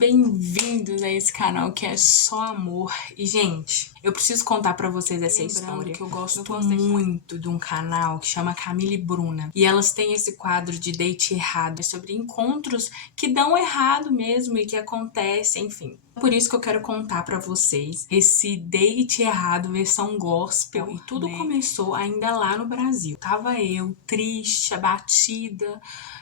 Bem-vindos a esse canal que é só amor. E, gente, eu preciso contar pra vocês essa história, que eu gosto muito de um canal que chama Camila e Bruna. E elas têm esse quadro de date errado, sobre encontros que dão errado mesmo e que acontecem, enfim. Por isso que eu quero contar pra vocês esse date errado versão gospel. E tudo começou ainda lá no Brasil. Tava eu triste, abatida,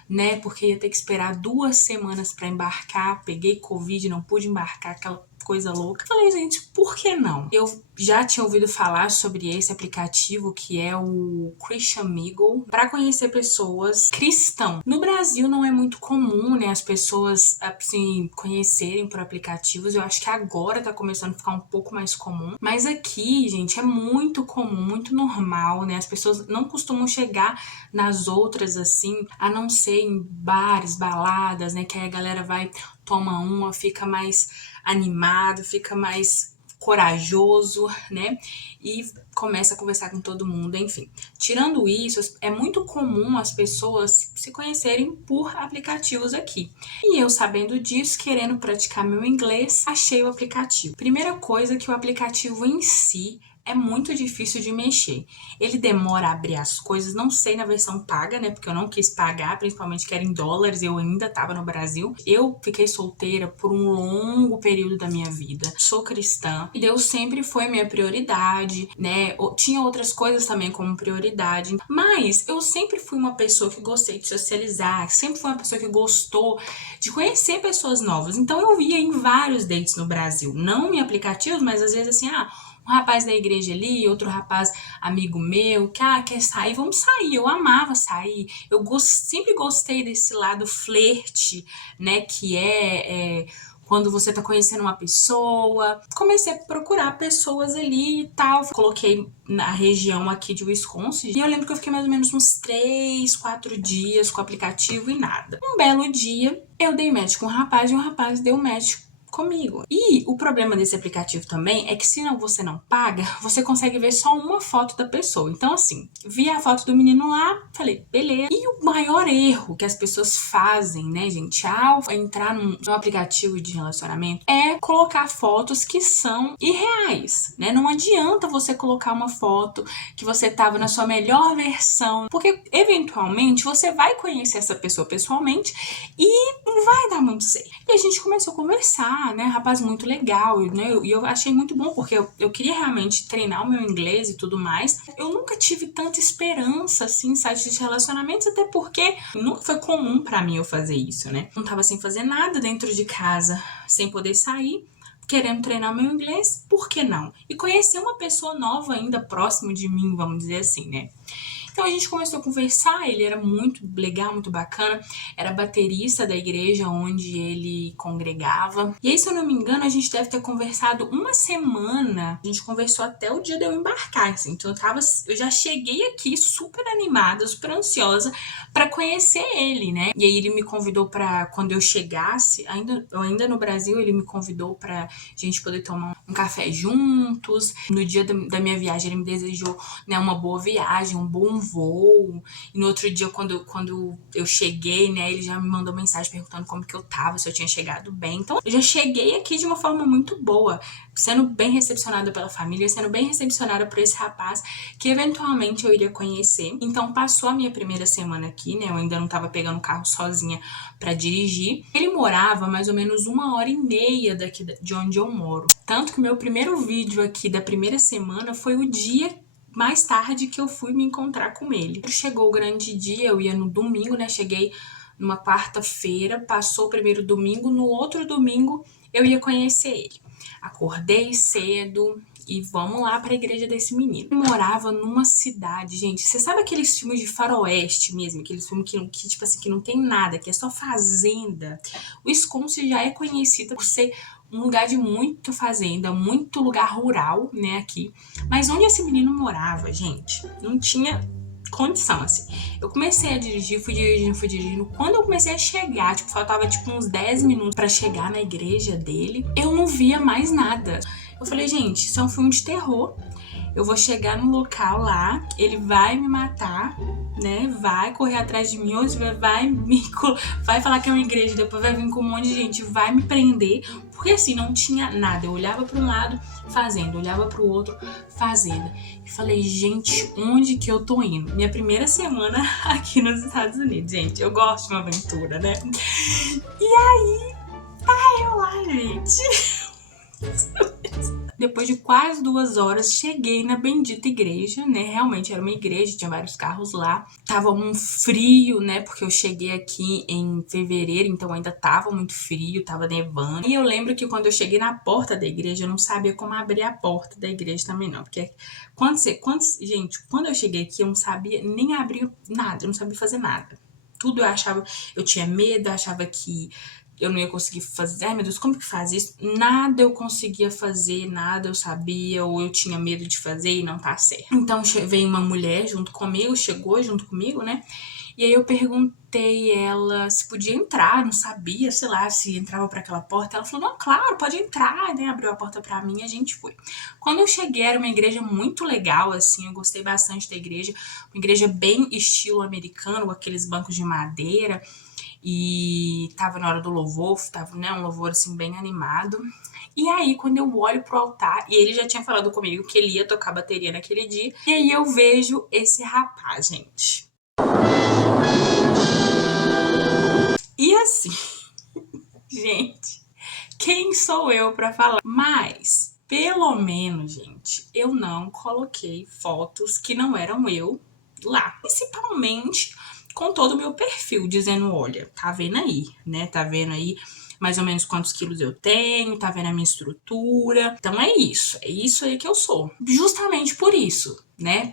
né? Porque ia ter que esperar 2 semanas pra embarcar. Peguei Covid, não pude embarcar, aquela coisa louca. Falei, gente, por que não? Eu já tinha ouvido falar sobre esse aplicativo que é o Christian Mingle para conhecer pessoas cristãs. No Brasil não é muito comum, né, as pessoas assim conhecerem por aplicativos. Eu acho que agora tá começando a ficar um pouco mais comum, mas aqui, gente, é muito comum, muito normal, né? As pessoas não costumam chegar nas outras assim, a não ser em bares, baladas, né, que aí a galera vai, toma uma, fica mais animado, fica mais corajoso, né? E começa a conversar com todo mundo, enfim. Tirando isso, é muito comum as pessoas se conhecerem por aplicativos aqui. E eu, sabendo disso, querendo praticar meu inglês, achei o aplicativo. Primeira coisa que o aplicativo em si é muito difícil de mexer. Ele demora a abrir as coisas, não sei na versão paga, né? Porque eu não quis pagar, principalmente que era em dólares, eu ainda tava no Brasil. Eu fiquei solteira por um longo período da minha vida. Sou cristã e Deus sempre foi minha prioridade, né? Tinha outras coisas também como prioridade, mas eu sempre fui uma pessoa que gostei de socializar, sempre fui uma pessoa que gostou de conhecer pessoas novas. Então eu ia em vários dates no Brasil, não em aplicativos, mas às vezes assim, um rapaz da igreja ali, outro rapaz amigo meu, que quer sair, vamos sair. Eu amava sair, eu sempre gostei desse lado flerte, né, que quando você tá conhecendo uma pessoa. Comecei a procurar pessoas ali e tal. Coloquei na região aqui de Wisconsin. E eu lembro que eu fiquei mais ou menos uns 3, 4 dias com o aplicativo e nada. Um belo dia, eu dei match com um rapaz e um rapaz deu match comigo. E o problema desse aplicativo também é que se você não paga, você consegue ver só uma foto da pessoa. Então assim, vi a foto do menino lá, falei, beleza. E o maior erro que as pessoas fazem, né, gente, ao entrar num aplicativo de relacionamento é colocar fotos que são irreais, né? Não adianta você colocar uma foto que você tava na sua melhor versão, porque eventualmente você vai conhecer essa pessoa pessoalmente e não vai dar muito certo. E a gente começou a conversar, né? Rapaz muito legal, né? E eu achei muito bom, porque eu queria realmente treinar o meu inglês e tudo mais. Eu nunca tive tanta esperança, assim, em sites de relacionamentos, até porque nunca foi comum pra mim eu fazer isso, né? Não tava sem fazer nada dentro de casa, sem poder sair, querendo treinar meu inglês, por que não? E conhecer uma pessoa nova ainda próximo de mim, vamos dizer assim, né? Então a gente começou a conversar, ele era muito legal, muito bacana, era baterista da igreja onde ele congregava. E aí, se eu não me engano, a gente deve ter conversado uma semana, a gente conversou até o dia de eu embarcar, assim. Então eu já cheguei aqui super animada, super ansiosa para conhecer ele, né? E aí ele me convidou para quando eu chegasse, ainda no Brasil, ele me convidou pra gente poder tomar um café juntos. No dia da minha viagem, ele me desejou, né, uma boa viagem, um bom voo. E no outro dia, quando eu cheguei, né, ele já me mandou mensagem perguntando como que eu tava, se eu tinha chegado bem. Então, eu já cheguei aqui de uma forma muito boa, sendo bem recepcionada pela família, sendo bem recepcionada por esse rapaz que eventualmente eu iria conhecer. Então, passou a minha primeira semana aqui, né, eu ainda não tava pegando o carro sozinha pra dirigir. Ele morava mais ou menos 1h30 daqui de onde eu moro. Tanto que o meu primeiro vídeo aqui da primeira semana foi o dia mais tarde que eu fui me encontrar com ele. Chegou o grande dia, eu ia no domingo, né? Cheguei numa quarta-feira, passou o primeiro domingo, no outro domingo eu ia conhecer ele. Acordei cedo e vamos lá para a igreja desse menino. Eu morava numa cidade, gente, você sabe aqueles filmes de faroeste mesmo, aqueles filmes que tipo assim, que não tem nada, que é só fazenda. O Wisconsin já é conhecido por ser um lugar de muita fazenda, muito lugar rural, né, aqui. Mas onde esse menino morava, gente, não tinha condição, assim. Eu comecei a dirigir, fui dirigindo. Quando eu comecei a chegar, tipo, faltava tipo uns 10 minutos pra chegar na igreja dele, eu não via mais nada. Eu falei, gente, isso é um filme de terror. Eu vou chegar no local lá, ele vai me matar né, vai correr atrás de mim, ou vai falar que é uma igreja, depois vai vir com um monte de gente, vai me prender, porque assim, não tinha nada. Eu olhava para um lado, fazendo, olhava para o outro, fazendo. E falei, gente, onde que eu tô indo? Minha primeira semana aqui nos Estados Unidos, gente, eu gosto de uma aventura, né? E aí, tá eu lá, gente. Depois de quase 2 horas, cheguei na bendita igreja, né? Realmente era uma igreja, tinha vários carros lá. Tava um frio, né? Porque eu cheguei aqui em fevereiro, então ainda tava muito frio, tava nevando. E eu lembro que quando eu cheguei na porta da igreja, eu não sabia como abrir a porta da igreja também, não. Porque gente, quando eu cheguei aqui, eu não sabia nem abrir nada, eu não sabia fazer nada. Tudo eu achava, eu tinha medo, eu achava que eu não ia conseguir fazer. Ai, meu Deus, como que faz isso? Nada eu conseguia fazer, nada eu sabia, ou eu tinha medo de fazer e não tá certo. Então veio uma mulher chegou junto comigo, né? E aí eu perguntei ela se podia entrar, não sabia, sei lá, se entrava para aquela porta. Ela falou, não, claro, pode entrar, né? Abriu a porta para mim e a gente foi. Quando eu cheguei, era uma igreja muito legal, assim, eu gostei bastante da igreja. Uma igreja bem estilo americano, com aqueles bancos de madeira. E tava na hora do louvor, tava, né, um louvor assim bem animado. E aí, quando eu olho pro altar, e ele já tinha falado comigo que ele ia tocar bateria naquele dia, e aí eu vejo esse rapaz, gente. E assim, gente, quem sou eu pra falar? Mas, pelo menos, gente, eu não coloquei fotos que não eram eu lá. Principalmente com todo o meu perfil, dizendo, olha, tá vendo aí, né? Tá vendo aí mais ou menos quantos quilos eu tenho, tá vendo a minha estrutura. Então é isso aí que eu sou. Justamente por isso, né?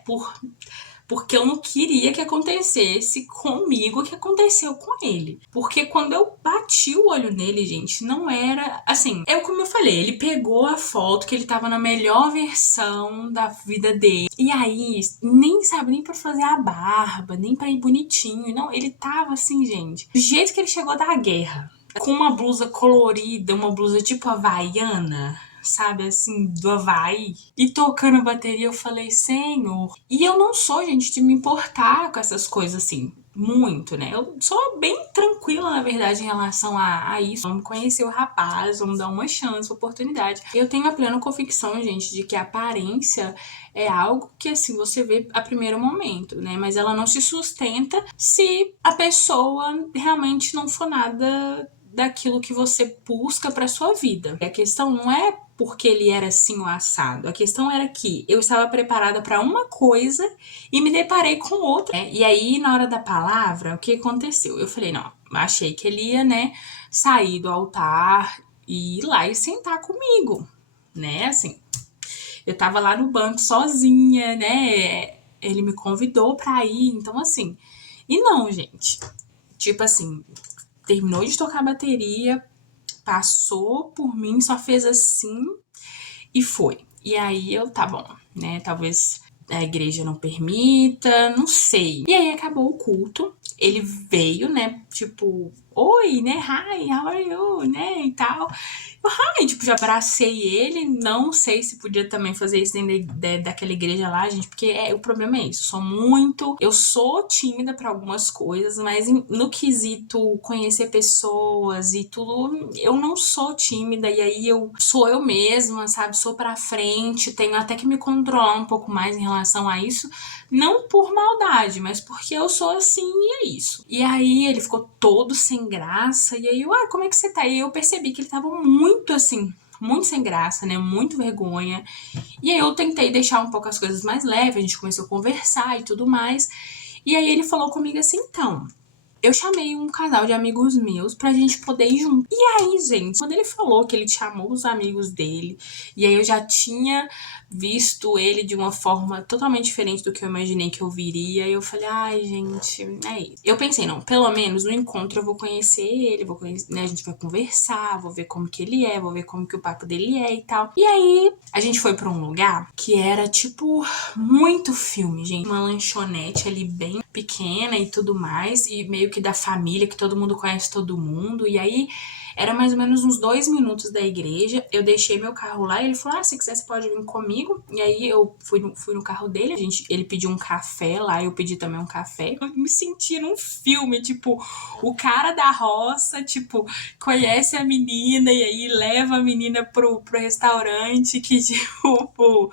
Porque eu não queria que acontecesse comigo o que aconteceu com ele. Porque quando eu bati o olho nele, gente, não era assim. Como eu falei, ele pegou a foto que ele tava na melhor versão da vida dele. E aí, nem sabe nem pra fazer a barba, nem pra ir bonitinho. Não, ele tava assim, gente. Do jeito que ele chegou da guerra. Com uma blusa colorida, uma blusa tipo havaiana, sabe, assim, do Havaí, e tocando bateria, eu falei, Senhor. E eu não sou, gente, de me importar com essas coisas, assim, muito, né? Eu sou bem tranquila, na verdade, em relação a isso. Vamos conhecer o rapaz, vamos dar uma chance, uma oportunidade. Eu tenho a plena convicção, gente, de que a aparência é algo que, assim, você vê a primeiro momento, né? Mas ela não se sustenta se a pessoa realmente não for nada daquilo que você busca para sua vida. A questão não é porque ele era assim ou assado. A questão era que eu estava preparada para uma coisa e me deparei com outra. E aí, na hora da palavra, o que aconteceu? Eu falei, não, achei que ele ia, né, sair do altar e ir lá e sentar comigo, né, assim. Eu tava lá no banco sozinha, né, ele me convidou pra ir, então assim. E não, gente, tipo assim, terminou de tocar a bateria, passou por mim, só fez assim e foi. E aí eu, tá bom, né? Talvez a igreja não permita, não sei. E aí acabou o culto. Ele veio, né? Tipo, oi, né? Hi, how are you? Né? E tal. Ai, tipo, já abracei ele. Não sei se podia também fazer isso dentro daquela igreja lá, gente, porque o problema é isso. Eu sou tímida pra algumas coisas, mas no quesito conhecer pessoas e tudo, eu não sou tímida. E aí eu sou eu mesma, sabe? Sou pra frente, tenho até que me controlar um pouco mais em relação a isso. Não por maldade, mas porque eu sou assim e é isso. E aí ele ficou todo sem graça. E aí eu, como é que você tá? E eu percebi que ele tava muito assim, muito sem graça, né? Muito vergonha. E aí eu tentei deixar um pouco as coisas mais leves, a gente começou a conversar e tudo mais. E aí ele falou comigo assim, então, eu chamei um casal de amigos meus pra gente poder ir junto. E aí, gente, quando ele falou que ele chamou os amigos dele, e aí eu já tinha visto ele de uma forma totalmente diferente do que eu imaginei que eu viria, eu falei, ai, gente, é isso. Eu pensei, não, pelo menos no encontro eu vou conhecer ele, né, a gente vai conversar, vou ver como que ele é, vou ver como que o papo dele é e tal. E aí, a gente foi pra um lugar que era, tipo, muito filme, gente. Uma lanchonete ali bem pequena e tudo mais, e meio que da família, que todo mundo conhece todo mundo, e aí Era mais ou menos uns 2 minutos da igreja. Eu deixei meu carro lá e ele falou, se quiser você pode vir comigo. E aí eu fui no carro dele, ele pediu um café lá, eu pedi também um café. Eu me senti num filme, tipo, o cara da roça, tipo, conhece a menina e aí leva a menina pro restaurante que, tipo,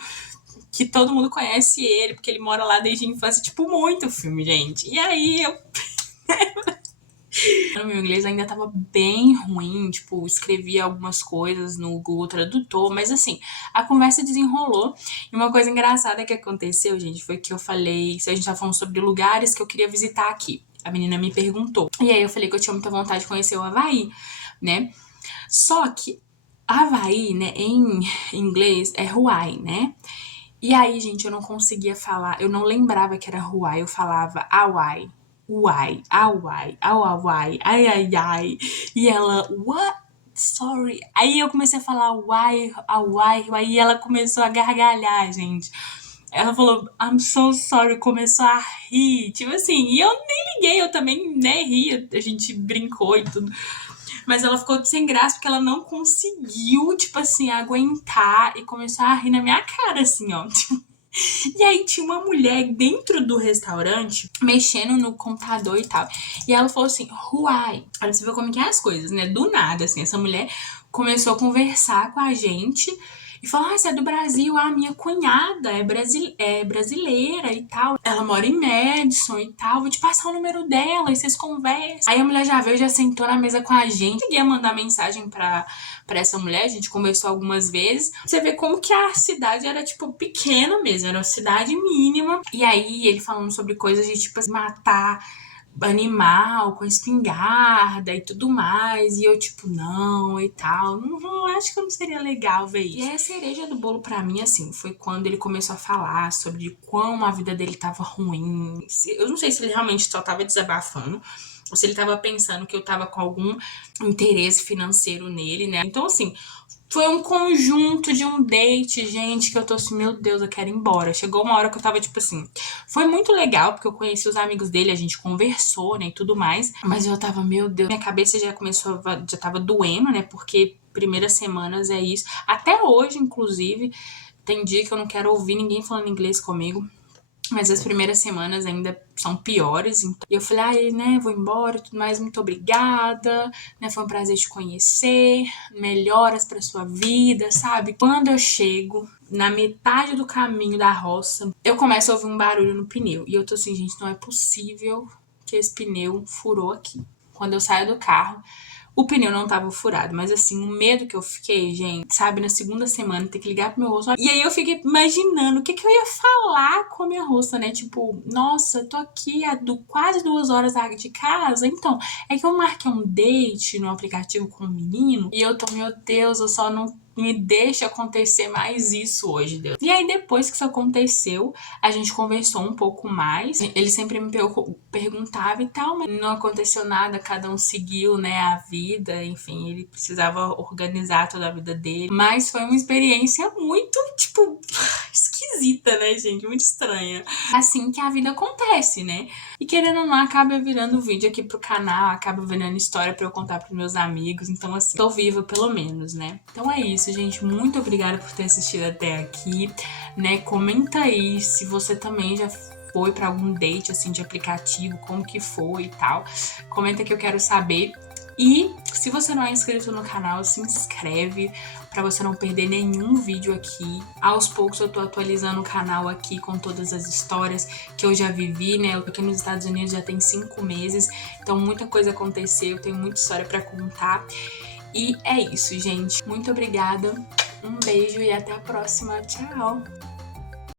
que todo mundo conhece ele, porque ele mora lá desde a infância. Tipo, muito filme, gente. E aí eu... O meu inglês ainda tava bem ruim, tipo, escrevia algumas coisas no Google Tradutor, mas assim, a conversa desenrolou. E uma coisa engraçada que aconteceu, gente, foi que eu falei, a gente tava falando sobre lugares que eu queria visitar aqui. A menina me perguntou. E aí eu falei que eu tinha muita vontade de conhecer o Havaí, né? Só que Havaí, né, em inglês é Hawaii, né? E aí, gente, eu não conseguia falar, eu não lembrava que era Hawaii, eu falava Hawaii. Uai, auai, auauai, ai, ai, ai. E ela, what? Sorry. Aí eu comecei a falar uai, auai, aí ela começou a gargalhar, gente. Ela falou, I'm so sorry, começou a rir. Tipo assim, e eu nem liguei, eu também, né, ri, a gente brincou e tudo. Mas ela ficou sem graça porque ela não conseguiu, tipo assim, aguentar e começou a rir na minha cara, assim, ó. E aí tinha uma mulher dentro do restaurante mexendo no computador e tal. E ela falou assim, Huai. Aí você viu como que é as coisas, né? Do nada, assim, essa mulher começou a conversar com a gente e falou, você é do Brasil, a minha cunhada é brasileira e tal. Ela mora em Madison e tal, vou te passar o número dela e vocês conversam. Aí a mulher já veio, já sentou na mesa com a gente. Eu cheguei a mandar mensagem pra essa mulher, a gente conversou algumas vezes. Você vê como que a cidade era, tipo, pequena mesmo, era uma cidade mínima. E aí ele falando sobre coisas de, tipo, matar animal com espingarda e tudo mais, e eu tipo, não, e tal, não acho que não seria legal ver isso. E aí a cereja do bolo pra mim, assim, foi quando ele começou a falar sobre como a vida dele tava ruim. Eu não sei se ele realmente só tava desabafando, ou se ele tava pensando que eu tava com algum interesse financeiro nele, né? Então, assim, foi um conjunto de um date, gente, que eu tô assim, meu Deus, eu quero ir embora. Chegou uma hora que eu tava, tipo assim, foi muito legal, porque eu conheci os amigos dele, a gente conversou, né, e tudo mais. Mas eu tava, meu Deus, minha cabeça já tava doendo, né, porque primeiras semanas é isso. Até hoje, inclusive, tem dia que eu não quero ouvir ninguém falando inglês comigo. Mas as primeiras semanas ainda são piores. Então, eu falei, né, vou embora e tudo mais, muito obrigada, né, foi um prazer te conhecer, melhoras pra sua vida, sabe? Quando eu chego na metade do caminho da roça, eu começo a ouvir um barulho no pneu. E eu tô assim, gente, não é possível que esse pneu furou aqui. Quando eu saio do carro, o pneu não tava furado, mas assim, o medo que eu fiquei, gente, sabe, na segunda semana, ter que ligar pro meu rosto. E aí eu fiquei imaginando o que eu ia falar com a minha rosto, né? Tipo, nossa, tô aqui há quase 2 horas de casa. Então, é que eu marquei um date no aplicativo com um menino e eu tô, meu Deus, eu só não me deixa acontecer mais isso hoje, Deus. E aí, depois que isso aconteceu, a gente conversou um pouco mais. Ele sempre me perguntava e tal, mas não aconteceu nada, cada um seguiu, né, a vida, enfim, ele precisava organizar toda a vida dele. Mas foi uma experiência muito, tipo, esquisita, né, gente? Muito estranha. Assim que a vida acontece, né? E querendo ou não, acaba virando vídeo aqui pro canal, acaba virando história pra eu contar pros meus amigos. Então, assim, tô viva pelo menos, né? Então é isso, gente. Muito obrigada por ter assistido até aqui, né? Comenta aí se você também já foi pra algum date, assim, de aplicativo, como que foi e tal. Comenta que eu quero saber. E se você não é inscrito no canal, se inscreve para você não perder nenhum vídeo aqui. Aos poucos eu tô atualizando o canal aqui com todas as histórias que eu já vivi, né? Eu tô aqui nos Estados Unidos já tem 5 meses, então muita coisa aconteceu, tenho muita história para contar. E é isso, gente. Muito obrigada, um beijo e até a próxima. Tchau!